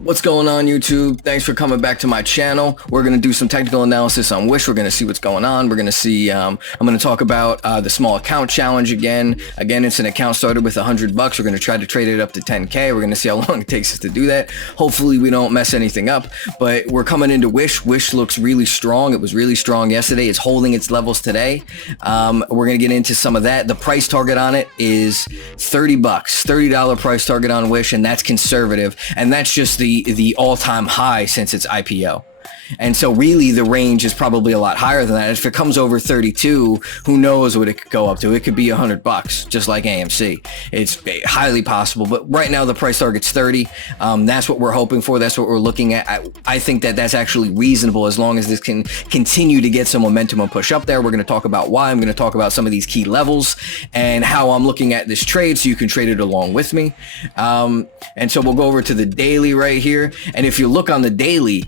What's going on, YouTube? Thanks for coming back to my channel. We're going to do some technical analysis on Wish. We're going to see what's going on. We're going to see, I'm going to talk about the small account challenge again. Again, it's an account started with $100. We're going to try to trade it up to 10K. We're going to see how long it takes us to do that. Hopefully we don't mess anything up, but we're coming into Wish. Wish looks really strong. It was really strong yesterday. It's holding its levels today. We're going to get into some of that. The price target on it is $30, $30 price target on Wish, and that's conservative. And that's just the all-time high since its IPO. And so really the range is probably a lot higher than that. If it comes over 32, who knows what it could go up to? It could be $100, just like AMC. It's highly possible, but right now the price target's 30. That's what we're hoping for. That's what we're looking at. I think that that's actually reasonable as long as this can continue to get some momentum and push up there. We're going to talk about why. I'm going to talk about some of these key levels and how I'm looking at this trade so you can trade it along with me. And so we'll go over to the daily right here. And if you look on the daily,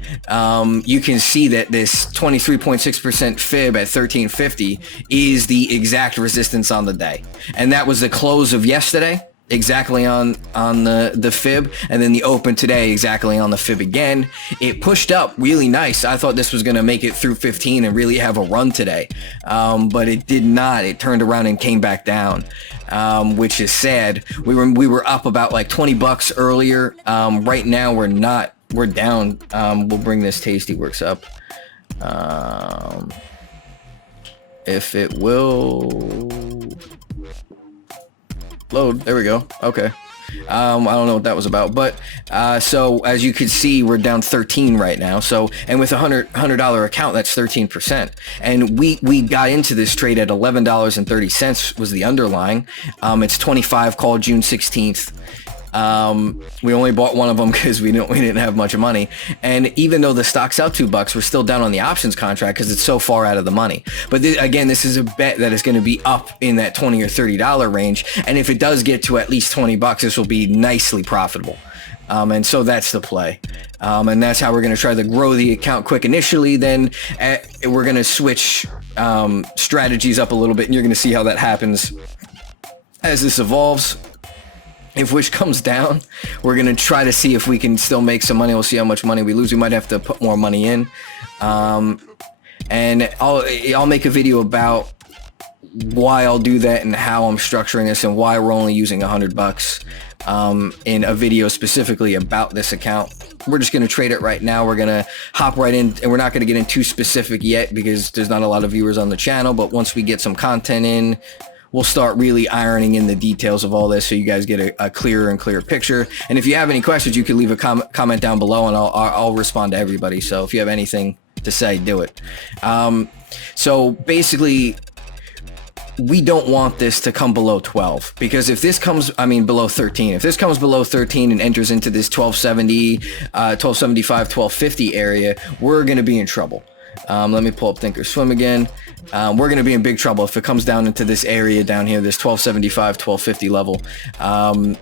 you can see that this 23.6% fib at 1350 is the exact resistance on the day. And that was the close of yesterday, exactly on the fib, and then the open today exactly on the fib again. It pushed up really nice. I thought this was going to make it through 15 and really have a run today, but it did not. It turned around and came back down, which is sad. We were up about like $20 earlier. Right now we're not. We're down. We'll bring this Tastyworks up. If it will load. There we go. Okay. I don't know what that was about, but so as you can see, we're down 13 right now. So, and with a $100 account, that's 13%. And we got into this trade at $11.30 was the underlying. It's 25 called June 16th. We only bought one of them because we didn't have much money, and even though the stock's out $2, we're still down on the options contract because it's so far out of the money. But again, this is a bet that is going to be up in that $20 or $30 range, and if it does get to at least $20, this will be nicely profitable. And so that's the play, and that's how we're going to try to grow the account quick initially. Then we're going to switch strategies up a little bit, and you're going to see how that happens as this evolves. If Wish comes down, we're going to try to see if we can still make some money. We'll see how much money we lose. We might have to put more money in. And I'll make a video about why I'll do that and how I'm structuring this and why we're only using $100 in a video specifically about this account. We're just going to trade it right now. We're going to hop right in, and we're not going to get in too specific yet because there's not a lot of viewers on the channel. But once we get some content in, we'll start really ironing in the details of all this so you guys get a clearer and clearer picture. And if you have any questions, you can leave a comment down below, and I'll respond to everybody. So if you have anything to say, do it. So basically, we don't want this to come below 12, because if this comes, below 13, if this comes below 13 and enters into this 1270, 1275, 1250 area, we're going to be in trouble. Let me pull up Thinkorswim again. We're going to be in big trouble if it comes down into this area down here, this 1275, 1250 level.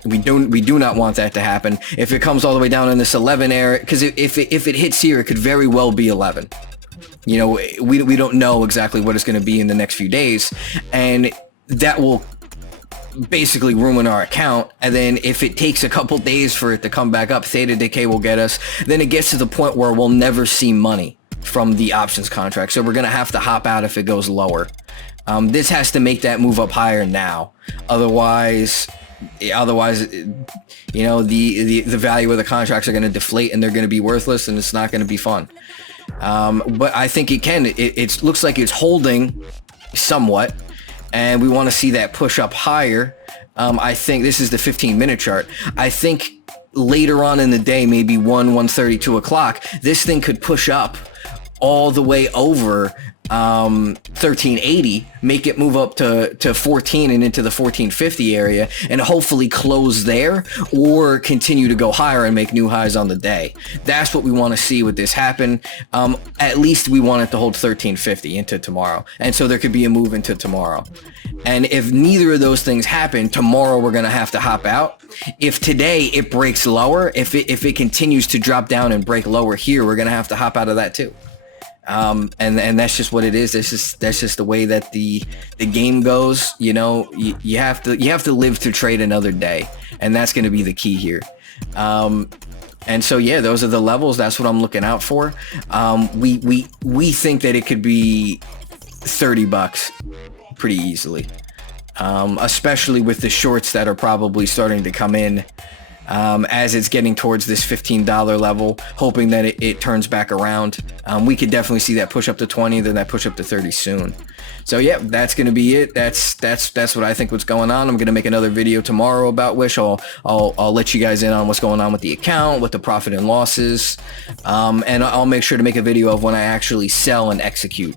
We do not want that to happen. If it comes all the way down in this 11 area, because if it hits here, it could very well be 11. You know, we don't know exactly what it's going to be in the next few days, and that will basically ruin our account. And then if it takes a couple days for it to come back up, Theta Decay will get us. Then it gets to the point where we'll never see money from the options contract, so we're gonna have to hop out if it goes lower. This has to make that move up higher now, otherwise you know, the value of the contracts are going to deflate and they're going to be worthless, and it's not going to be fun. But I think it can. It looks like it's holding somewhat, and we want to see that push up higher. I think this is the 15-minute chart. I think later on in the day, maybe 1:30, 2 o'clock, this thing could push up all the way over 1380, make it move up to 14 and into the 1450 area, and hopefully close there or continue to go higher and make new highs on the day. That's what we want to see with this happen. At least we want it to hold 1350 into tomorrow, and so there could be a move into tomorrow. And if neither of those things happen, tomorrow we're going to have to hop out. If today it breaks lower, if it continues to drop down and break lower here, we're going to have to hop out of that too. And that's just what it is. That's just the way that the game goes. You know, you have to live to trade another day, and that's going to be the key here. And so, yeah, those are the levels. That's what I'm looking out for. We think that it could be $30 pretty easily, especially with the shorts that are probably starting to come in as it's getting towards this $15 level, hoping that it turns back around. We could definitely see that push up to 20, then that push up to 30 soon. So yeah, that's going to be it. That's what I think what's going on. I'm going to make another video tomorrow about Wish. I'll let you guys in on what's going on with the account, what the profit and losses, and I'll make sure to make a video of when I actually sell and execute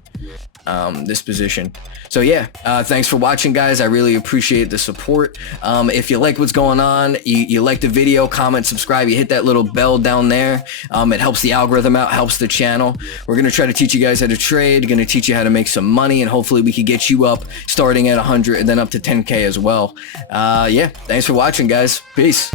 this position. So yeah, thanks for watching, guys. I really appreciate the support. If you like what's going on, you like the video, comment, subscribe, you hit that little bell down there. It helps the algorithm out, helps the channel. We're going to try to teach you guys how to trade, going to teach you how to make some money, and hopefully we can get you up starting at 100 and then up to 10K as well. Yeah, thanks for watching, guys. Peace.